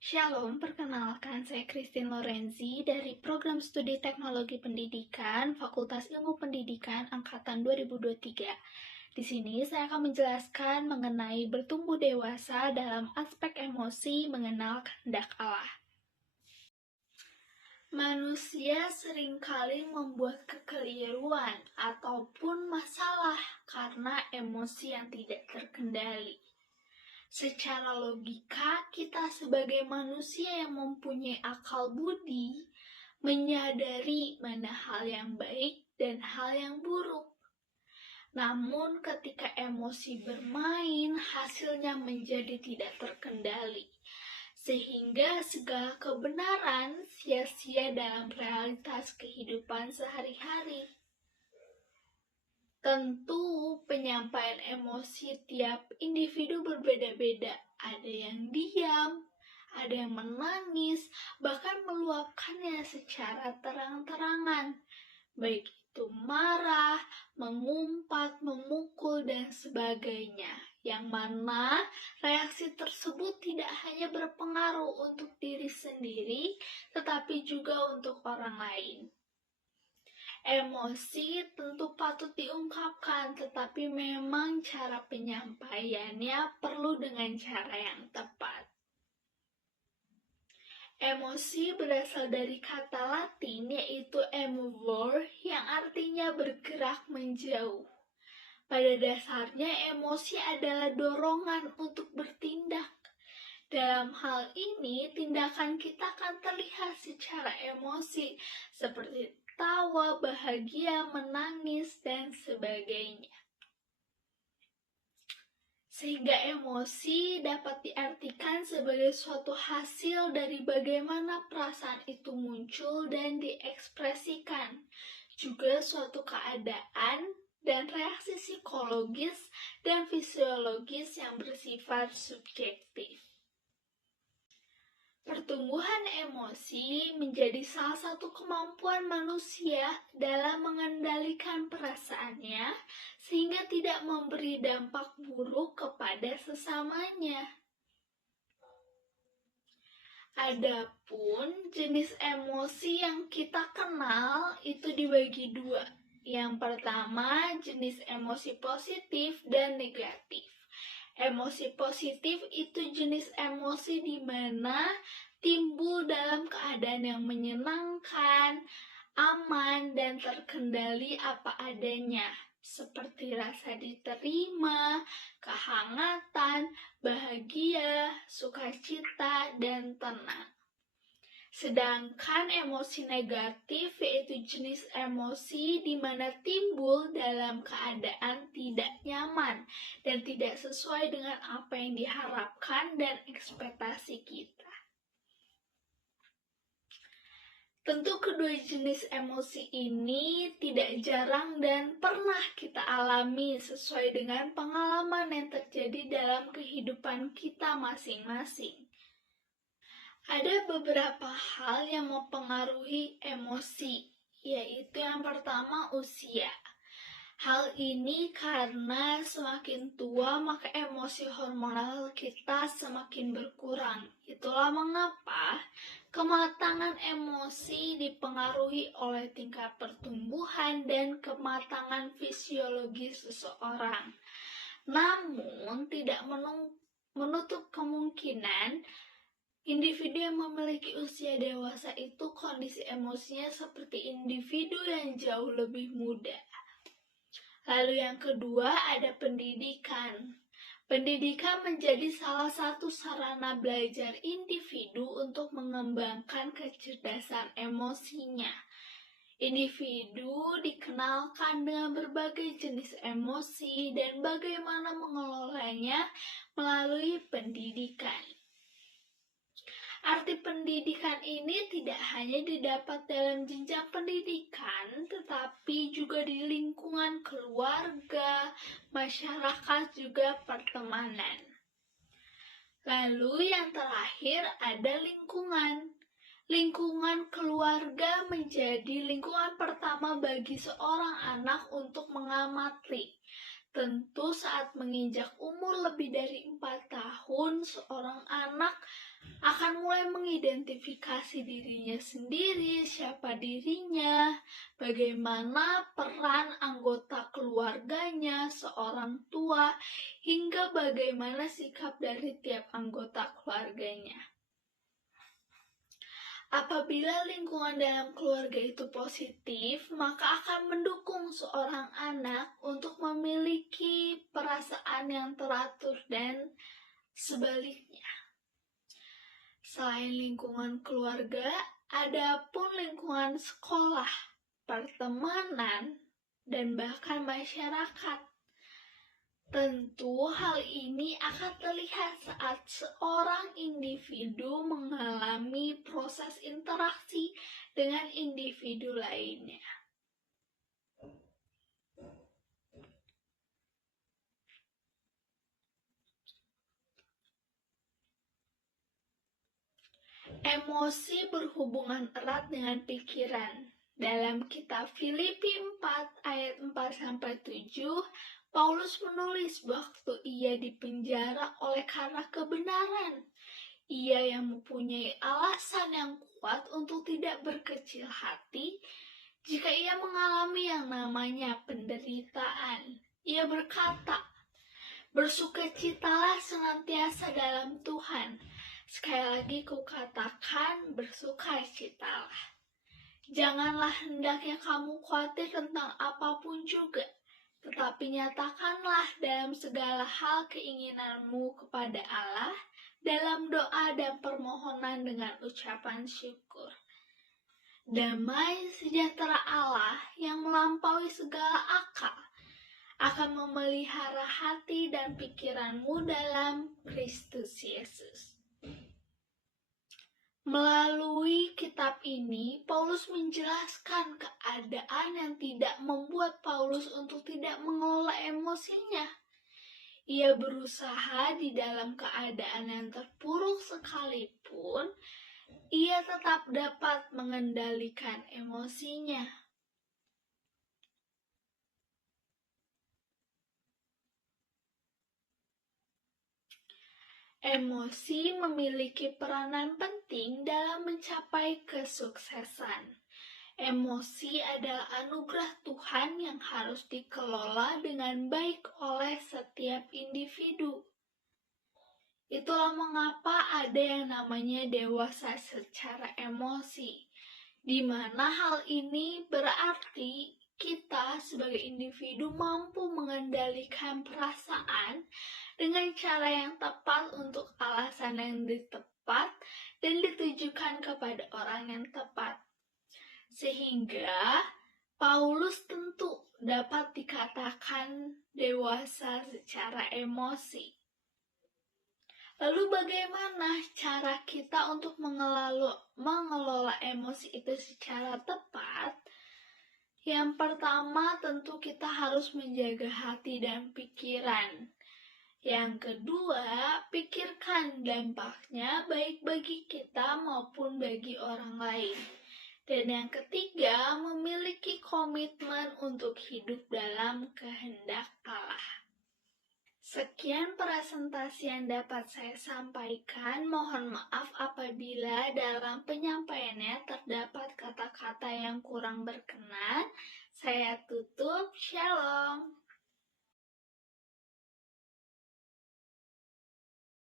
Shalom, perkenalkan saya Christine Lorenzi dari Program Studi Teknologi Pendidikan, Fakultas Ilmu Pendidikan Angkatan 2023. Di sini saya akan menjelaskan mengenai bertumbuh dewasa dalam aspek emosi mengenal kehendak Allah. Manusia seringkali membuat kekeliruan ataupun masalah karena emosi yang tidak terkendali. Secara logika, kita sebagai manusia yang mempunyai akal budi menyadari mana hal yang baik dan hal yang buruk. Namun ketika emosi bermain, hasilnya menjadi tidak terkendali, sehingga segala kebenaran sia-sia dalam realitas kehidupan sehari-hari. Tentu penyampaian emosi tiap individu berbeda-beda. Ada yang diam, ada yang menangis, bahkan meluapkannya secara terang-terangan. Baik itu marah, mengumpat, memukul, dan sebagainya. Yang mana reaksi tersebut tidak hanya berpengaruh untuk diri sendiri, tetapi juga untuk orang lain. Emosi tentu patut diungkapkan, tetapi memang cara penyampaiannya perlu dengan cara yang tepat. Emosi berasal dari kata Latin yaitu emovere yang artinya bergerak menjauh. Pada dasarnya emosi adalah dorongan untuk bertindak. Dalam hal ini, tindakan kita akan terlihat secara emosi, seperti tawa, bahagia, menangis, dan sebagainya. Sehingga emosi dapat diartikan sebagai suatu hasil dari bagaimana perasaan itu muncul dan diekspresikan, juga suatu keadaan dan reaksi psikologis dan fisiologis yang bersifat subjektif. Pertumbuhan emosi menjadi salah satu kemampuan manusia dalam mengendalikan perasaannya sehingga tidak memberi dampak buruk kepada sesamanya. Adapun jenis emosi yang kita kenal itu dibagi dua. Yang pertama, jenis emosi positif dan negatif. Emosi positif itu jenis emosi di mana timbul dalam keadaan yang menyenangkan, aman, dan terkendali apa adanya, seperti rasa diterima, kehangatan, bahagia, sukacita, dan tenang. Sedangkan emosi negatif yaitu jenis emosi di mana timbul dalam keadaan tidak nyaman dan tidak sesuai dengan apa yang diharapkan dan ekspektasi kita. Tentu kedua jenis emosi ini tidak jarang dan pernah kita alami sesuai dengan pengalaman yang terjadi dalam kehidupan kita masing-masing. Ada beberapa hal yang mempengaruhi emosi, yaitu yang pertama usia. Hal ini karena semakin tua maka emosi hormonal kita semakin berkurang. Itulah mengapa kematangan emosi dipengaruhi oleh tingkat pertumbuhan dan kematangan fisiologis seseorang. Namun tidak menutup kemungkinan individu yang memiliki usia dewasa itu kondisi emosinya seperti individu yang jauh lebih muda. Lalu yang kedua ada pendidikan. Pendidikan menjadi salah satu sarana belajar individu untuk mengembangkan kecerdasan emosinya. Individu dikenalkan dengan berbagai jenis emosi dan bagaimana mengelolanya melalui pendidikan. Arti pendidikan ini tidak hanya didapat dalam jenjang pendidikan, tetapi juga di lingkungan keluarga, masyarakat, juga pertemanan. Lalu yang terakhir ada lingkungan. Lingkungan keluarga menjadi lingkungan pertama bagi seorang anak untuk mengamati. Tentu saat menginjak umur lebih dari 4 tahun, pun seorang anak akan mulai mengidentifikasi dirinya sendiri, siapa dirinya, bagaimana peran anggota keluarganya, seorang tua, hingga bagaimana sikap dari tiap anggota keluarganya. Apabila lingkungan dalam keluarga itu positif, maka akan mendukung seorang anak untuk memiliki perasaan yang teratur dan sebaliknya. Selain lingkungan keluarga, ada pun lingkungan sekolah, pertemanan, dan bahkan masyarakat. Tentu hal ini akan terlihat saat seorang individu mengalami proses interaksi dengan individu lainnya. Emosi berhubungan erat dengan pikiran. Dalam kitab Filipi 4 ayat 4-7, Paulus menulis waktu ia dipenjara oleh karena kebenaran. Ia yang mempunyai alasan yang kuat untuk tidak berkecil hati jika ia mengalami yang namanya penderitaan. Ia berkata, "Bersukacitalah senantiasa dalam Tuhan. Sekali lagi kukatakan, bersukacitalah. Janganlah hendaknya kamu khawatir tentang apapun juga, tetapi nyatakanlah dalam segala hal keinginanmu kepada Allah, dalam doa dan permohonan dengan ucapan syukur. Damai sejahtera Allah yang melampaui segala akal akan memelihara hati dan pikiranmu dalam Kristus Yesus." Melalui kitab ini, Paulus menjelaskan keadaan yang tidak membuat Paulus untuk tidak mengelola emosinya. Ia berusaha di dalam keadaan yang terpuruk sekalipun, ia tetap dapat mengendalikan emosinya. Emosi memiliki peranan penting dalam mencapai kesuksesan. Emosi adalah anugerah Tuhan yang harus dikelola dengan baik oleh setiap individu. Itulah mengapa ada yang namanya dewasa secara emosi, di mana hal ini berarti kita sebagai individu mampu mengendalikan perasaan dengan cara yang tepat untuk alasan yang tepat dan ditujukan kepada orang yang tepat. Sehingga Paulus tentu dapat dikatakan dewasa secara emosi. Lalu bagaimana cara kita untuk mengelola emosi itu secara tepat? Yang pertama tentu kita harus menjaga hati dan pikiran. Yang kedua, pikirkan dampaknya baik bagi kita maupun bagi orang lain. Dan yang ketiga, memiliki komitmen untuk hidup dalam kehendak Allah. Sekian presentasi yang dapat saya sampaikan. Mohon maaf apabila dalam penyampaiannya terdapat kata-kata yang kurang berkenan. Saya tutup. Shalom.